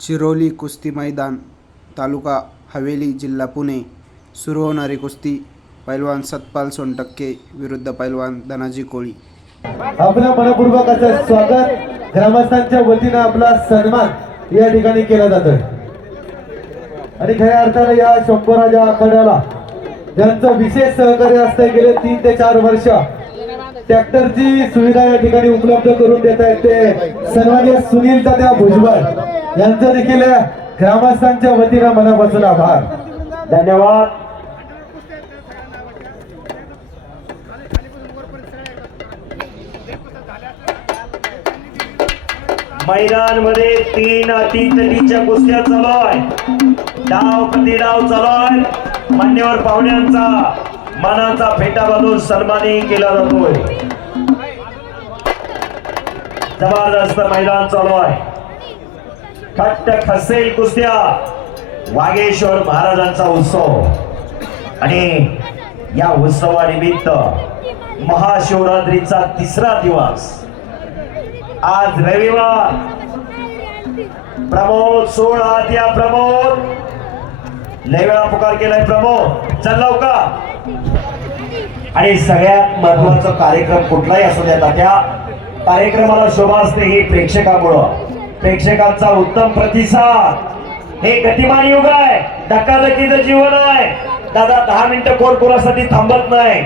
चिरोली कुस्ती मैदान, तालुका हवेली, जिल्हा पुणे. सुरू होणारी कुस्ती पैलवान सतपाल सोनटक्के विरुद्ध पैलवान धनाजी कोळी. आपल्या मनपूर्वक असं स्वागत, ग्रामस्थांच्या वतीने आपला सन्मान या ठिकाणी केला जातोय. आणि खऱ्या अर्थाने या शंभराच्या आखाड्याला ज्यांचं विशेष सहकार्य असते, गेले 3 ते 4 वर्ष ट्रॅक्टरची सुविधा या ठिकाणी उपलब्ध करून देत आहेत ते सन्माननीय सुनील तात्या भुजबळ यांचं देखील ग्रामस्थांच्या वतीने मनापासून आभार, धन्यवाद. मैदान मध्ये 3 अटीतटीच्या कुस्त्या चालू आहे. डाव प्रति डाव चालू आहे. मान्यवर पाहुण्यांचा मानाचा फेटा बांधून सन्मानही केला जातोय. जबरदस्त मैदान चालू आहे. खट्ट खसेल कुस्त्या, वागेश्वर महाराजांचा उत्सव आणि या उत्सवानिमित्त महाशिवरात्रीचा 3रा दिवस. आज रविवार. प्रमोद 16 द्या. प्रमोद लय वेळा पुकार केलाय. प्रमोद चल लवकर. आणि सगळ्यात महत्वाचा कार्यक्रम कुठलाही असू द्या, त्या कार्यक्रमाला शोभा असते ही प्रेक्षकामुळं. प्रेक्षकांचा उत्तम प्रतिसाद. हे गतिमान युग आहे, धक्काधक्कीचं जीवन आहे. दादा 10 मिनिटं कोणासाठी थांबत नाही,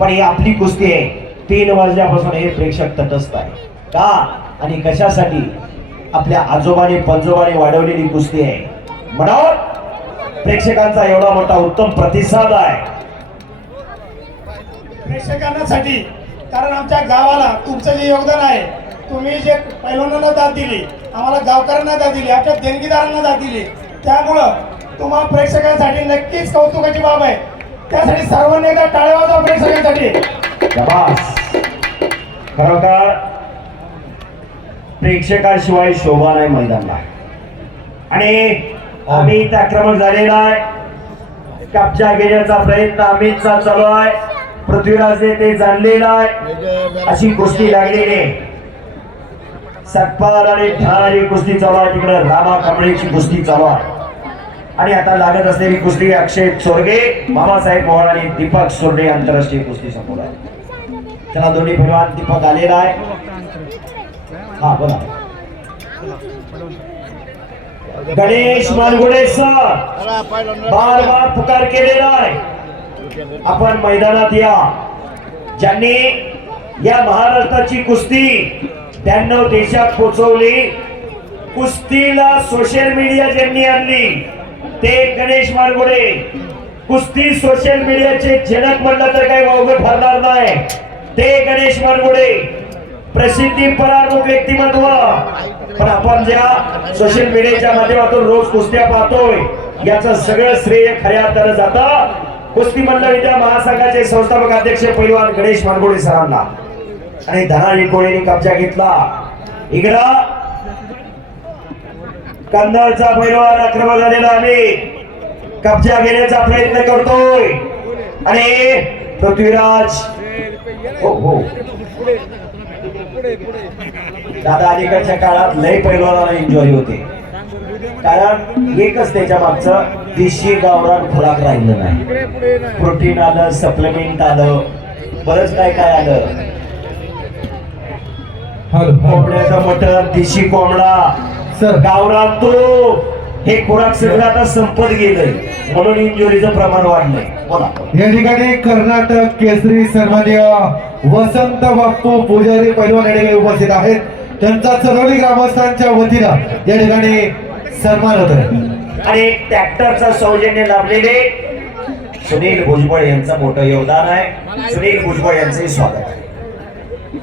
पण ही आपली कुस्ती आहे. 3 वाजल्यापासून हे प्रेक्षक तटस्थ आहे. का आणि कशासाठी? आपल्या आजोबाने पंजोबाने वाढवलेली कुस्ती आहे म्हणून प्रेक्षकांचा एवढा मोठा उत्तम प्रतिसाद आहे. प्रेक्षकांसाठी, कारण आमच्या गावाला तुमचं जे योगदान आहे, तुम्ही जे पैलवानांना दाद दिली, आम्हाला गावकऱ्यांना दाद दिली, आमच्या देणगीदारांना दाद दिली, त्यामुळं तुम्हा प्रेक्षकांसाठी नक्कीच कौतुकाची बाब आहे. त्यासाठी सर्वांनी एकदा टाळ्या वाजवा प्रेक्षकांसाठी. खरोखर प्रेक्षकाशिवाय शोभा नाही मैदानला. आणि आम्ही इथं आक्रमक झालेला आहे. कब्जा घेण्याचा प्रयत्न आम्हीचा चालू आहे. पृथ्वीराजने ते जाणलेला आहे. अशी कुस्ती लागलेली आहे. सतपाल आणि ठाणारी कुस्ती चालू आहे. तिकडे रामा कांबळेची कुस्ती चालू आहे. आणि आता लागत असलेली कुस्ती अक्षय चोरगे, मामासाहेब मोहोळ आणि दीपक सोर्डे आंतरराष्ट्रीय कुस्ती समोर आहे. चला दोन्ही पैलवान. दीपक आलेला आहे. हा बोला. गणेश मानगुडे सर बार बार पुकार केलेला आहे. आपण मैदानात या. ज्यांनी या महाराष्ट्राची कुस्ती 92 देशात पोहोचवली, कुस्तीला सोशल मीडिया ज्यांनी आणली ते गणेश मानगुडे. कुस्ती सोशल मीडियाचे जनक म्हणलं तर काही वावगं ठरणार नाही. ते गणेश मानगुडे प्रसिद्धी परारूप व्यक्तिमत्व. पण आपण ज्या सोशल मीडियाच्या माध्यमातून रोज कुस्त्या पाहतोय, याचं सगळं श्रेय खऱ्या अर्थानं जातं कुस्ती मंडळ विद्या महासंघाचे संस्थापक अध्यक्ष पैलवान गणेश मानगुडे सरांना. आणि धनाजी कोळीने कब्जा घेतला. इकडं कंधारचा पैलवान आक्रमक झालेला आहे. कब्जा घेण्याचा प्रयत्न करतोय. आणि पृथ्वीराज हो दादा अलीकडच्या काळात लय पैलवानाला इंजुरी होते, कारण एकच त्याच्या मागचं देशी गावरान खुराक राहिलं नाही. प्रोटीन आलं, सप्लिमेंट आलं, बरंच काय काय आलं. कोंबड्याचं मटण, देशी कोंबडा, गावरान तूप, हे खुराक सगळं आता संपत गेलंय, म्हणून इंजुरीचं प्रमाण वाढलंय. बोला. या ठिकाणी कर्नाटक केसरी सन्माननीय वसंत बाप्पू पुजारी पैलवान या ठिकाणी उपस्थित आहेत. त्यांचा चरवली ग्रामस्थांच्या वतीनं या ठिकाणी सन्मान होत आहे. आणि ट्रॅक्टरचा सौजन्य लाभलेले सुनील भुजबळ यांचं मोठं योगदान आहे. सुनील भुजबळ यांचंही स्वागत आहे.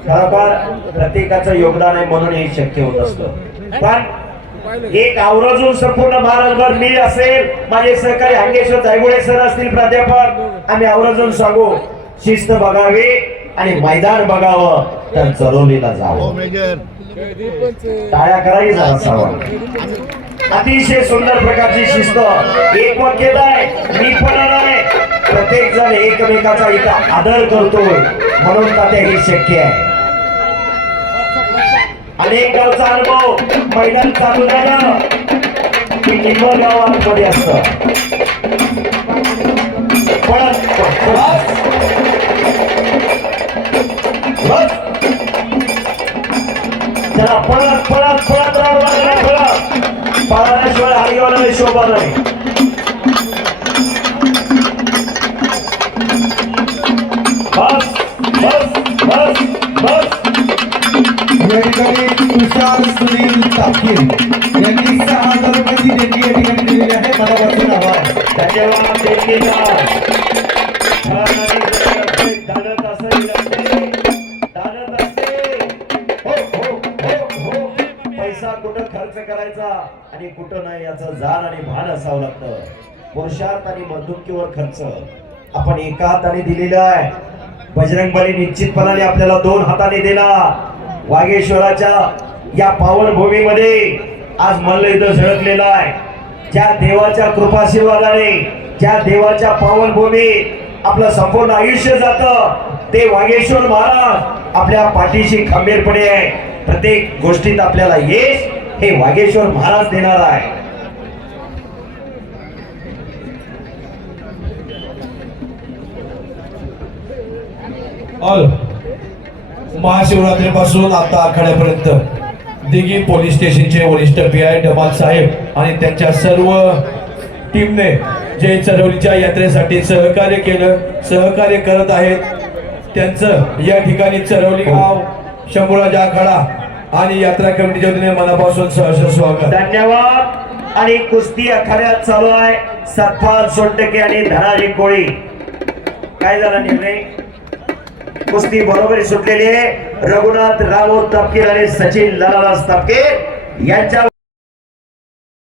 खरोखर प्रत्येकाचं योगदान आहे म्हणून हे शक्य होत असतं. पण एक आवर्जून संपूर्ण महाराष्ट्रभर मी असेल, माझे सहकारी हंगेश्वर जायगुडे सर असतील प्राध्यापक, आम्ही आवर्जून सांगू शिस्त बघावी आणि मैदान बघावं तर चरवलीला जावं. टाळ्या करावी जरा. अतिशय सुंदर प्रकारची शिस्त. एक वाक्यता आहे, मी पण नाही, प्रत्येक जण एकमेकाचा इथं आदर करतोय म्हणून का ते हे शक्य आहे. अनेक गावचा अनुभव मैदान चालू झालं निम्म गाव आतमध्ये असतं. त्याला पळत पळत पळत राहावं लागलं. पळत पळाल्याशिवाय हरिवाला शोभा नाही. बस बस बस बस. या ठिकाणी तुषार सुनील तापकीर यांनी 6,000 रुपयाची देणगी या ठिकाणी दिलेली आहे. मनापासून आभार. धन्यवाद. देणगीदार दानत असेल दानत असते. हो हो हो हो. पैसा कुठं खर्च करायचा आणि कुठं नाही याचं जाण आणि भान असावं लागतं. पुरुषार्थ आणि बंदुकीवर खर्च आपण एका हाताने दिलेला आहे. बजरंगबली निश्चितपणाने आपल्याला 2 हाताने दिला. वागेश्वराच्या या पावन भूमीमध्ये आज मल्लयुद्ध झळकलेलं आहे. ज्या देवाच्या कृपाशीर्वादाने ज्या देवाच्या पावन भूमीत आपलं संपूर्ण आयुष्य जातं ते वागेश्वर महाराज आपल्या पाठीशी खंबीरपणे आहे. प्रत्येक गोष्टीत आपल्याला यश हे वागेश्वर महाराज देणार आहे. महाशिवरात्रीपासून आता आखाड्यापर्यंत दिघी पोलीस स्टेशनचे वरिष्ठ PI डमाल साहेब आणि त्यांच्या सर्व टीमने जे चरवलीच्या यात्रेसाठी सहकार्य करत आहेत त्यांचं या ठिकाणी चरवली गाव शंभूराजा आखाडा आणि यात्रा कमिटीच्या वतीने मनापासून सहर्ष स्वागत. धन्यवाद. आणि कुस्ती आखाड्यात चालू आहे. सतपाल सोनटके आणि धनाजी कोळी. काय झाला निर्णय? कुस्ती बरोबरी सुटलेली आहे. रघुनाथ रामोद तापकीर आणि सचिन लालाराज तापकीर यांच्या